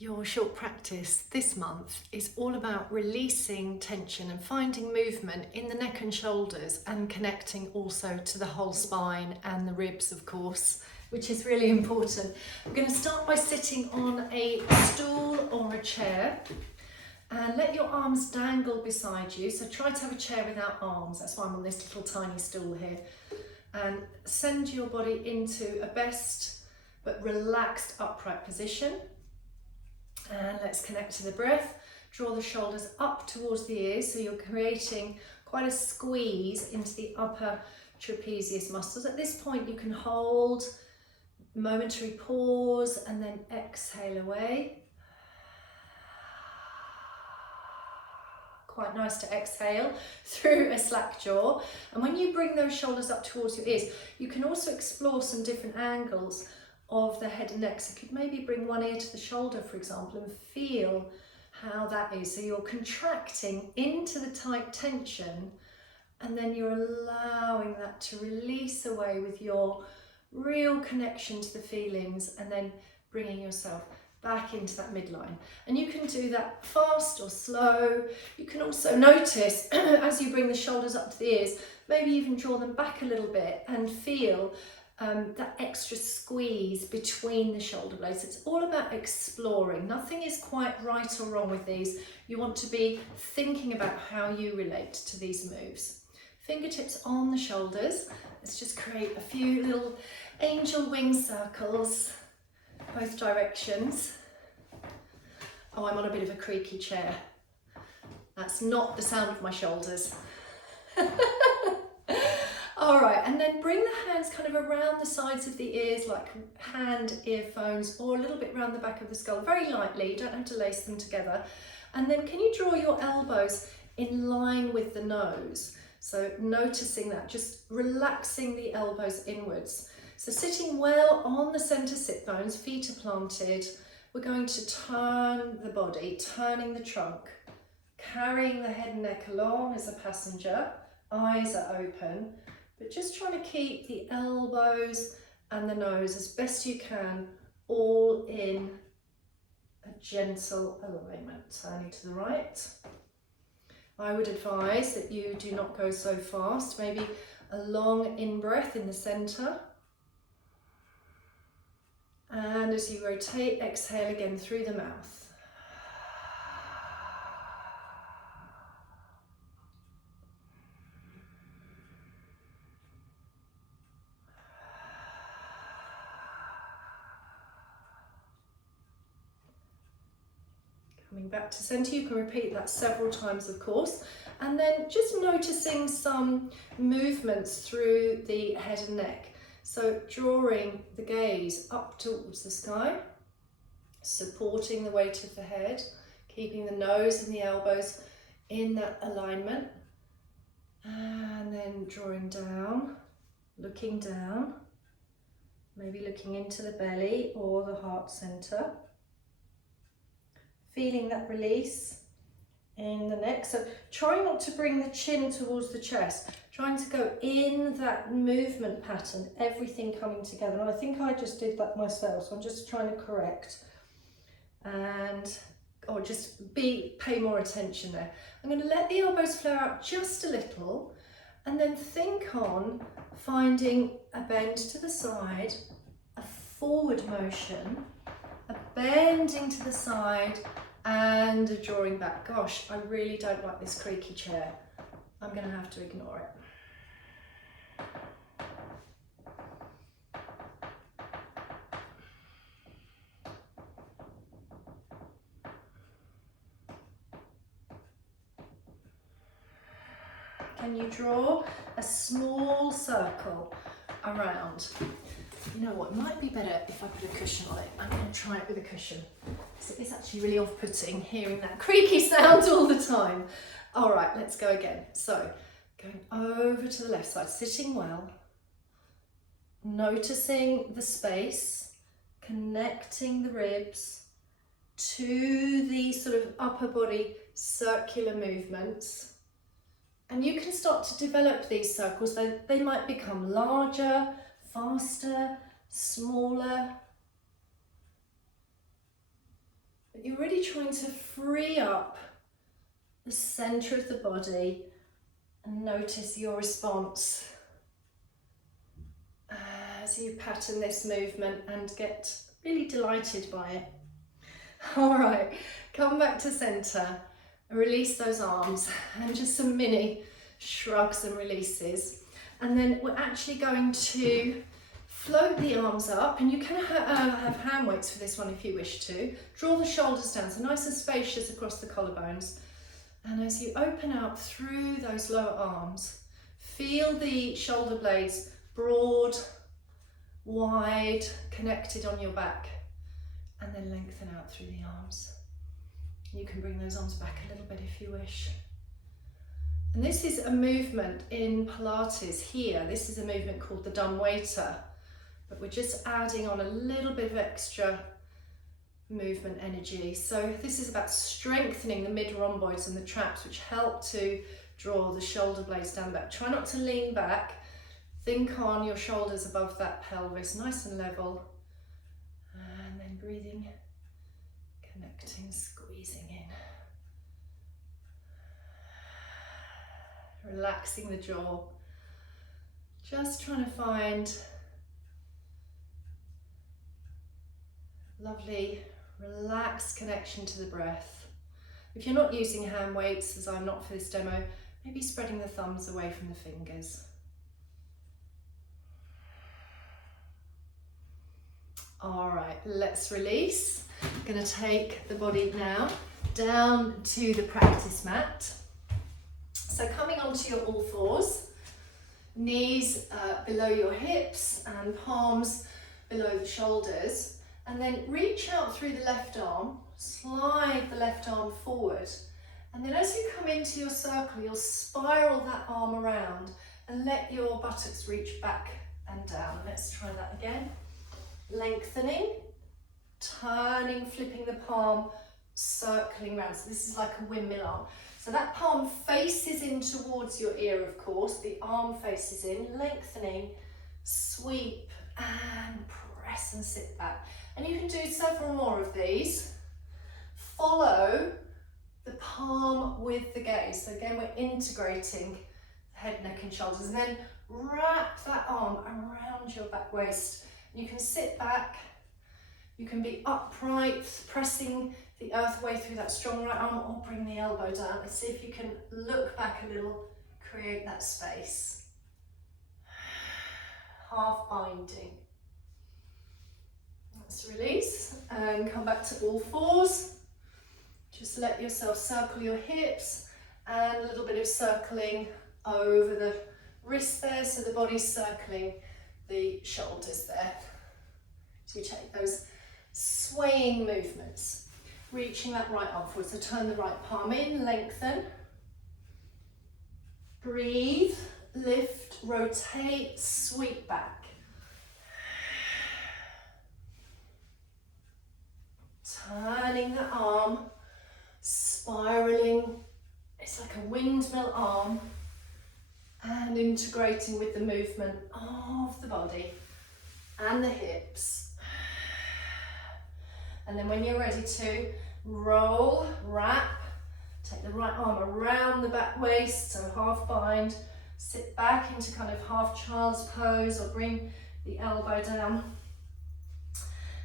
Your short practice this month is all about releasing tension and finding movement in the neck and shoulders and connecting also to the whole spine and the ribs, of course, which is really important. We're going to start by sitting on a stool or a chair and let your arms dangle beside you. So try to have a chair without arms. That's why I'm on this little tiny stool here. And send your body into a best but relaxed upright position. And let's connect to the breath. Draw the shoulders up towards the ears, so you're creating quite a squeeze into the upper trapezius muscles. At this point you can hold, momentary pause, and then exhale away. Quite nice to exhale through a slack jaw. And when you bring those shoulders up towards your ears, you can also explore some different angles of the head and neck. So you could maybe bring one ear to the shoulder, for example, and feel how that is. So you're contracting into the tight tension, and then you're allowing that to release away with your real connection to the feelings, and then bringing yourself back into that midline. And you can do that fast or slow. You can also notice as you bring the shoulders up to the ears, maybe even draw them back a little bit and feel that extra squeeze between the shoulder blades. It's all about exploring. Nothing is quite right or wrong with these. You want to be thinking about how you relate to these moves. Fingertips on the shoulders. Let's just create a few little angel wing circles, both directions. Oh, I'm on a bit of a creaky chair. That's not the sound of my shoulders. All right, and then bring the hands kind of around the sides of the ears like hand earphones, or a little bit around the back of the skull, very lightly. You don't have to lace them together. And then can you draw your elbows in line with the nose? So noticing that, just relaxing the elbows inwards. So sitting well on the center sit bones, feet are planted. We're going to turn the body, turning the trunk, carrying the head and neck along as a passenger. Eyes are open, but just trying to keep the elbows and the nose as best you can all in a gentle alignment. Turning to the right. I would advise that you do not go so fast. Maybe a long in-breath in the center. And as you rotate, exhale again through the mouth. Coming back to center, you can repeat that several times, of course, and then just noticing some movements through the head and neck. So drawing the gaze up towards the sky, supporting the weight of the head, keeping the nose and the elbows in that alignment, and then drawing down, looking down, maybe looking into the belly or the heart center. Feeling that release in the neck. So try not to bring the chin towards the chest, trying to go in that movement pattern, everything coming together. And I think I just did that myself, so I'm just trying to correct. And, or just pay more attention there. I'm going to let the elbows flare out just a little, and then think on finding a bend to the side, a forward motion, a bending to the side, and a drawing back. Gosh, I really don't like this creaky chair. I'm going to have to ignore it. Can you draw a small circle around? You know what, it might be better if I put a cushion on it. I'm going to try it with a cushion. So it's actually really off-putting hearing that creaky sound all the time. All right, let's go again. So going over to the left side, sitting well, noticing the space, connecting the ribs to the sort of upper body circular movements. And you can start to develop these circles. They might become larger, faster, smaller. trying to free up the center of the body and notice your response as you pattern this movement and get really delighted by it. All right, come back to center, release those arms, and just some mini shrugs and releases. And then we're actually going to float the arms up, and you can have hand weights for this one if you wish to. Draw the shoulders down, so nice and spacious across the collarbones. And as you open out through those lower arms, feel the shoulder blades broad, wide, connected on your back, and then lengthen out through the arms. You can bring those arms back a little bit if you wish. And this is a movement in Pilates here. This is a movement called the dumb waiter, but we're just adding on a little bit of extra movement energy. So this is about strengthening the mid-rhomboids and the traps, which help to draw the shoulder blades down back. Try not to lean back. Think on your shoulders above that pelvis, nice and level. And then breathing, connecting, squeezing in. Relaxing the jaw. Just trying to find lovely, relaxed connection to the breath. If you're not using hand weights, as I'm not for this demo, maybe spreading the thumbs away from the fingers. All right, let's release. I'm going to take the body now down to the practice mat. So coming onto your all fours, knees below your hips and palms below the shoulders, and then reach out through the left arm, slide the left arm forward, and then as you come into your circle, you'll spiral that arm around and let your buttocks reach back and down. Let's try that again. Lengthening, turning, flipping the palm, circling around. So this is like a windmill arm. So that palm faces in towards your ear, of course. The arm faces in, lengthening, sweep, and press and sit back. And you can do several more of these. Follow the palm with the gaze. So again, we're integrating the head, neck, and shoulders. And then wrap that arm around your back waist. You can sit back, you can be upright, pressing the earth way through that strong right arm, or bring the elbow down. Let's see if you can look back a little, create that space. Half binding. Let's release and come back to all fours. Just let yourself circle your hips and a little bit of circling over the wrist there, so the body's circling the shoulders there. So you take those swaying movements, reaching that right arm forward. So turn the right palm in, lengthen, breathe, lift, rotate, sweep back. Turning the arm, spiraling, it's like a windmill arm, and integrating with the movement of the body and the hips. And then when you're ready to roll, wrap, take the right arm around the back waist, so half bind, sit back into kind of half child's pose, or bring the elbow down.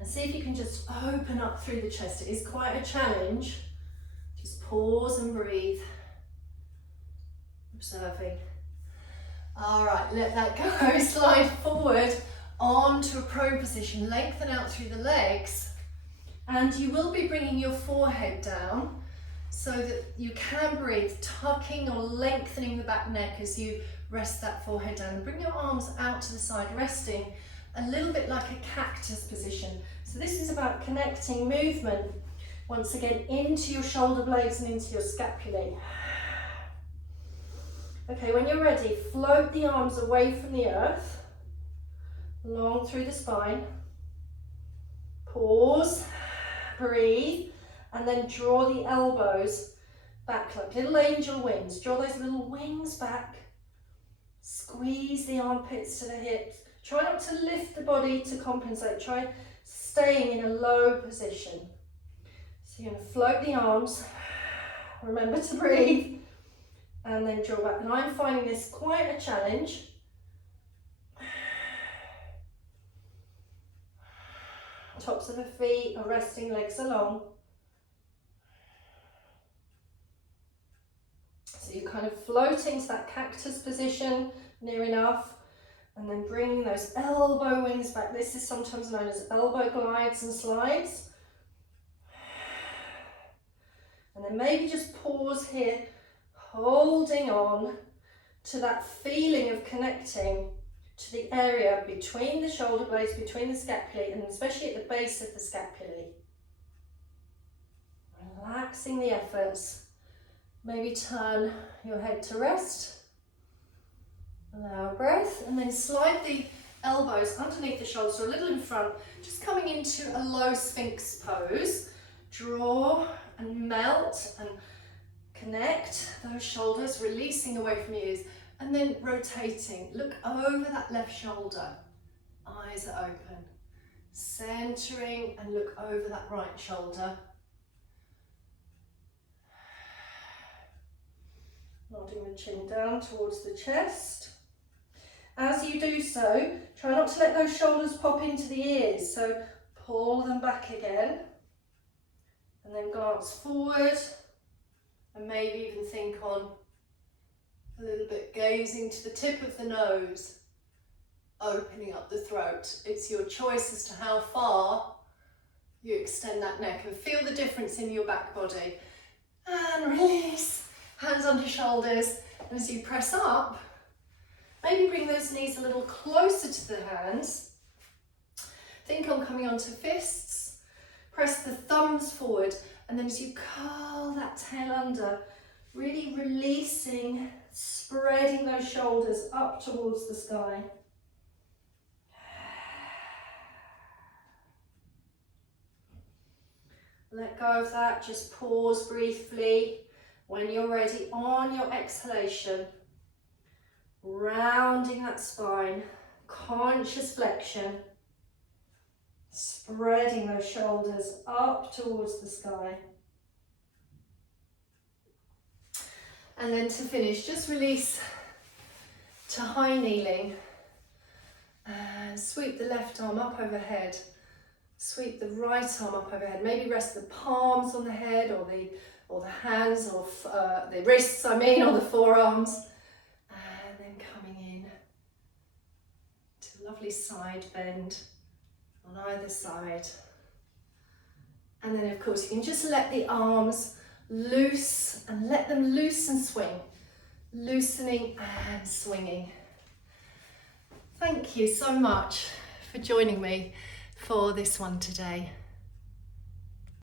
And see if you can just open up through the chest. It is quite a challenge. Just pause and breathe, observing. All right, let that go. Slide forward onto a prone position, lengthen out through the legs, and you will be bringing your forehead down so that you can breathe, tucking or lengthening the back neck as you rest that forehead down. And bring your arms out to the side, resting a little bit like a cactus position. So this is about connecting movement, once again, into your shoulder blades and into your scapulae. Okay, when you're ready, float the arms away from the earth, long through the spine. Pause, breathe, and then draw the elbows back like little angel wings. Draw those little wings back. Squeeze the armpits to the hips. Try not to lift the body to compensate. Try staying in a low position. So you're going to float the arms, remember to breathe, and then draw back. And I'm finding this quite a challenge. Tops of the feet are resting, legs are long. So you're kind of floating to that cactus position, near enough, and then bringing those elbow wings back. This is sometimes known as elbow glides and slides. And then maybe just pause here, holding on to that feeling of connecting to the area between the shoulder blades, between the scapulae, and especially at the base of the scapulae. Relaxing the efforts. Maybe turn your head to rest. Allow a breath, and then slide the elbows underneath the shoulders or a little in front, just coming into a low sphinx pose. Draw and melt and connect those shoulders, releasing away from your ears, and then rotating. Look over that left shoulder. Eyes are open. Centering and look over that right shoulder. Nodding the chin down towards the chest. As you do so, try not to let those shoulders pop into the ears, so pull them back again, and then glance forward, and maybe even think on a little bit, gazing to the tip of the nose, opening up the throat. It's your choice as to how far you extend that neck, and feel the difference in your back body. And release, hands under shoulders, and as you press up, maybe bring those knees a little closer to the hands. Think on coming onto fists. Press the thumbs forward, and then as you curl that tail under, really releasing, spreading those shoulders up towards the sky. Let go of that, just pause briefly. When you're ready, on your exhalation, rounding that spine, conscious flexion, spreading those shoulders up towards the sky. And then to finish, just release to high kneeling and sweep the left arm up overhead. Sweep the right arm up overhead. Maybe rest the palms on the head, or the hands, or the wrists, or the forearms. And then coming in to a lovely side bend on either side. And then of course you can just let the arms loose and let them loose and swing. Loosening and swinging. Thank you so much for joining me for this one today.